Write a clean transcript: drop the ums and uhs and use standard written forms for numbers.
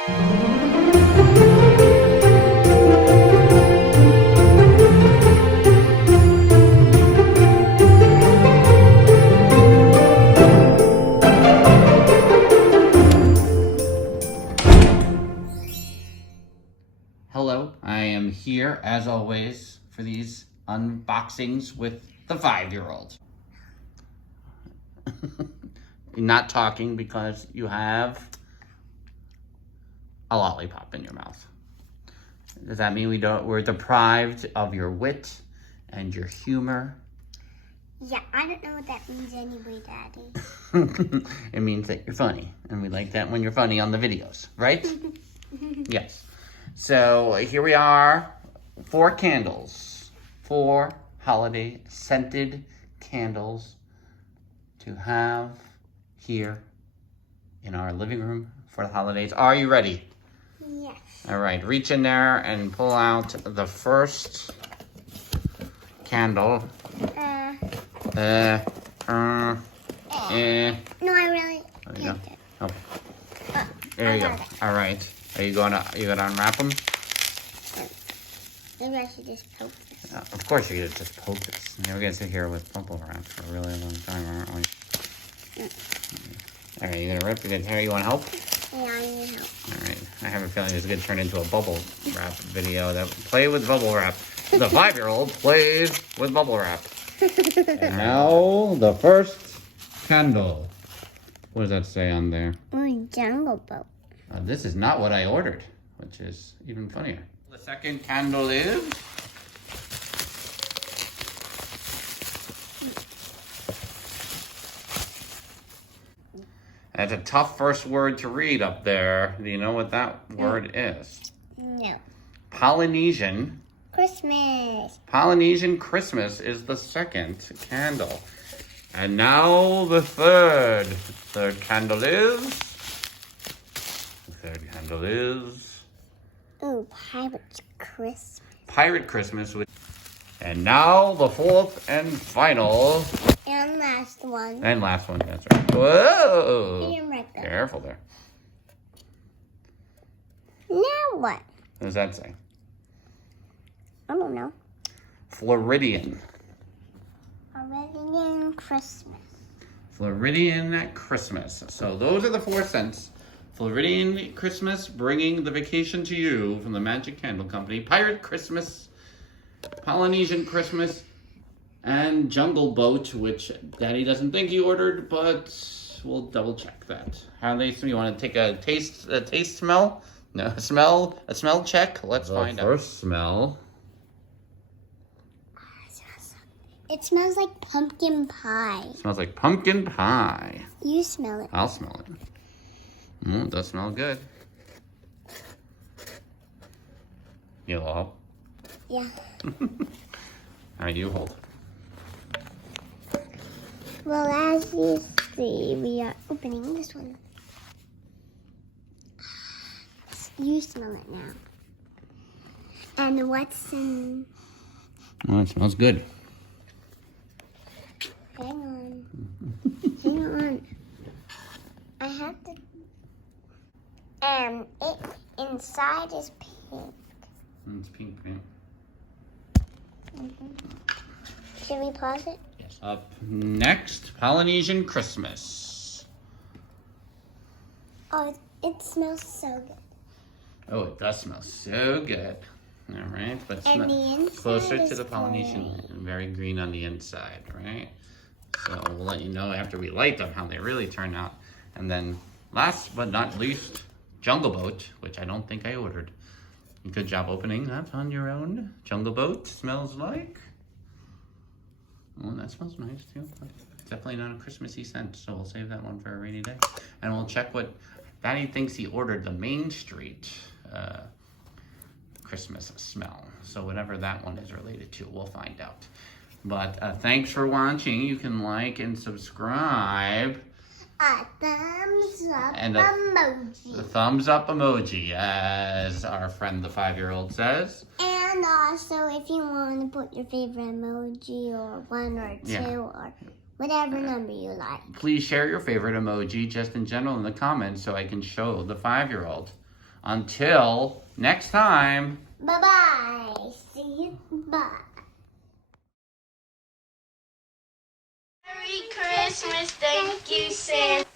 Hello, I am here as always for these unboxings with the 5-year-old. You're not talking because you have a lollipop in your mouth. Does that mean we're deprived of your wit and your humor? Yeah, I don't know what that means anyway, Daddy. It means that you're funny, and we like that when you're funny on the videos, right? Yes. So here we are, 4 candles, 4 holiday scented candles to have here in our living room for the holidays. Are you ready? Yes. All right, reach in there and pull out the first candle. No, I really can't do it. Okay. There you go. All right. Are you gonna unwrap them? Maybe I should just poke this. Of course you're gonna just poke this. We're gonna sit here with bubble wrap for a really long time, aren't we? All right, you're gonna rip it. Harry, you want help? Yeah, I need help. All right. I have a feeling this is gonna turn into a bubble wrap video. That play with bubble wrap. The 5-year-old plays with bubble wrap. And now the first candle. What does that say on there? Oh, Jungle Boat. This is not what I ordered, which is even funnier. The second candle is... That's a tough first word to read up there. Do you know what that word is? No. Polynesian. Christmas. Polynesian Christmas is the second candle. And now the third. Third candle is... The third candle is... Oh, Pirate Christmas. Pirate Christmas. And now the fourth and final... And last one. And last one, that's right. Whoa! And right there. Careful there. Now what? What does that say? I don't know. Floridian. Floridian Christmas. Floridian Christmas. So those are the 4 scents. Floridian Christmas, bringing the vacation to you from the Magic Candle Company. Pirate Christmas, Polynesian Christmas, and Jungle Boat, which Daddy doesn't think he ordered, but we'll double check that. How they? You want to take a taste smell? No, a smell check. Let's find out. First smell. It smells like pumpkin pie. It smells like pumpkin pie. You smell it. I'll smell it. It does smell good. You will help? Yeah. All right, you hold. Well, as you see, we are opening this one. You smell it now. And what's in... Oh, it smells good. Hang on. Hang on. I have to... it inside is pink. It's pink, right? Should we pause it? Yes. Up next, Polynesian Christmas. Oh, it smells so good. Oh, it does smell so good. All right, but And the inside closer to is the Polynesian, green. very green on the inside, right? So we'll let you know after we light them how they really turn out. And then last but not least, Jungle Boat, which I don't think I ordered. Good job opening that on your own. Jungle Boat smells like... Oh, that smells nice too. Definitely not a Christmassy scent, so we'll save that one for a rainy day. And we'll check what Daddy thinks he ordered, the Main Street Christmas smell. So whatever that one is related to, we'll find out. But thanks for watching. You can like and subscribe. A thumbs up And emoji. The thumbs up emoji, as our friend the 5-year-old says. And also, if you want to put your favorite emoji or 1 or 2 or whatever number you like. Please share your favorite emoji just in general in the comments so I can show the 5-year-old Until next time. Bye-bye. See you. Bye. Merry Christmas, thank you, Santa.